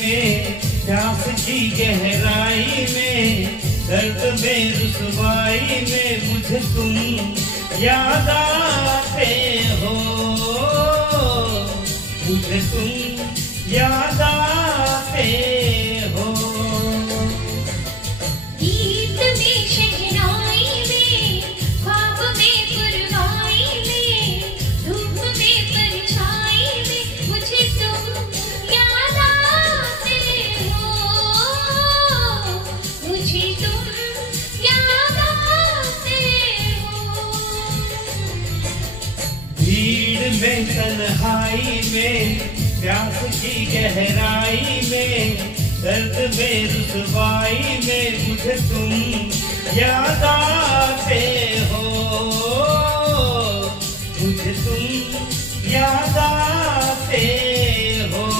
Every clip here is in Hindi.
में, प्यास की गहराई में, दर्द में रुसवाई में मुझे तुम याद आते हो, मुझे तुम याद आते हो। गीत में शहनाई में, ख्वाब में पुरवाई में, धूप में परछाई में मुझे तुम याद आते हो, मुझे तुम याद आते हो। भीड़ में तन्हाई में, प्यास की गहराई में, दर्द में रुसवाई में मुझे तुम याद आते हो, मुझे तुम याद आते हो।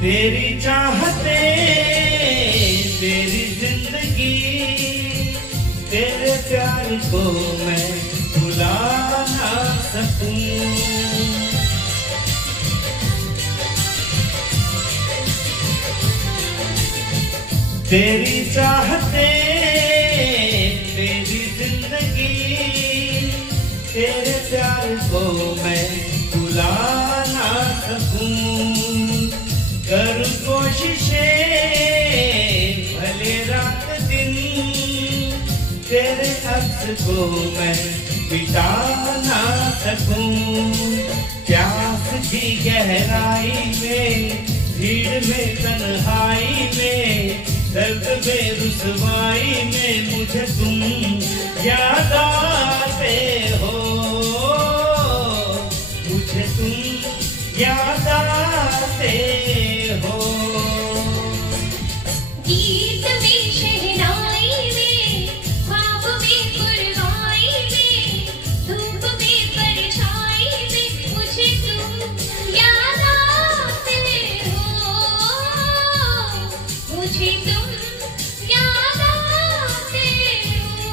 तेरी चाहते तेरी जिंदगी, तेरे प्यार को मैं भुला ना सकूं। तेरी चाहते तेरी जिंदगी, तेरे प्यार को मैं भुला ना सकूं। कर कोशिशें भले रात दिन, तेरे अक्स को मैं मिटा ना सकूं। प्यास की गहराई में, भीड़ में तन्हाई में, दर्द में रुसवाई में मुझे तुम याद आते हो, मुझे तुम याद आते हो। गीत में शहनाई में, ख्वाब में पुरवाई में, धूप में परछाई में मुझे तुम याद आते हो, मुझे तुम याद आते हो।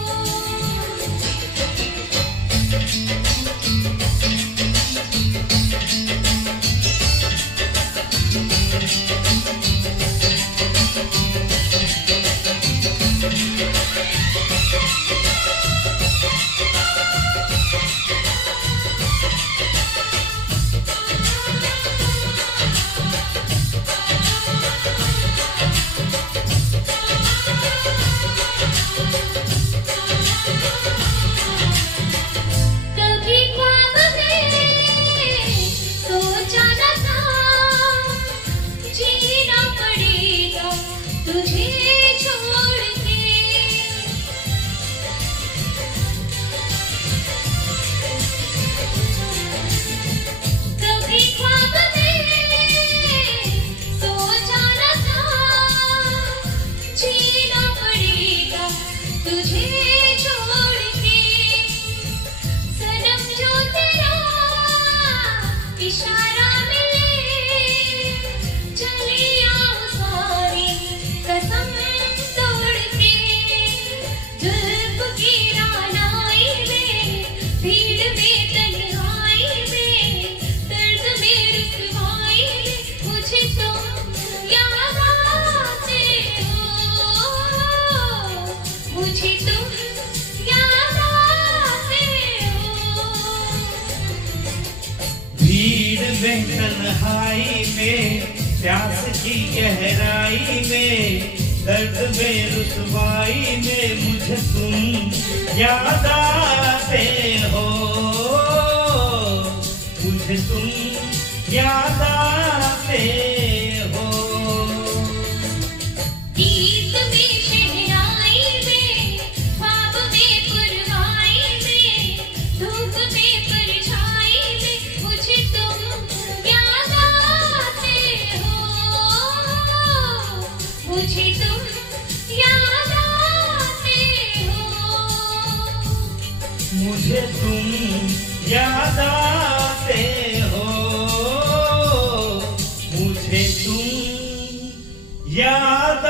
कभी ख्वाब में सोचा न था, जीना पड़ेगा तुझे छोड़ के। कभी ख्वाब में सोचा न था, जीना पड़ेगा तुझे छोड़ के। सनम जो तेरा इशारा मिले, चली आऊं सारी कसम तोड़ के। जुल्फ की रानाई में, भीड़ में तन्हाई में, दर्द में रुसवाई में मुझे तुम याद आते हो, मुझे तुम याद आते हो। भीड़ में तन्हाई में, प्यास की गहराई में, दर्द में रुसवाई में मुझे तुम याद आते हो, मुझे तुम याद आते हो। गीत में शहनाई में, ख्वाब में पुरवाई में, में परछाई में मुझे तुम याद आते हो, मुझे तुम याद आते हो, मुझे तुम याद आते हो, मुझे तुम याद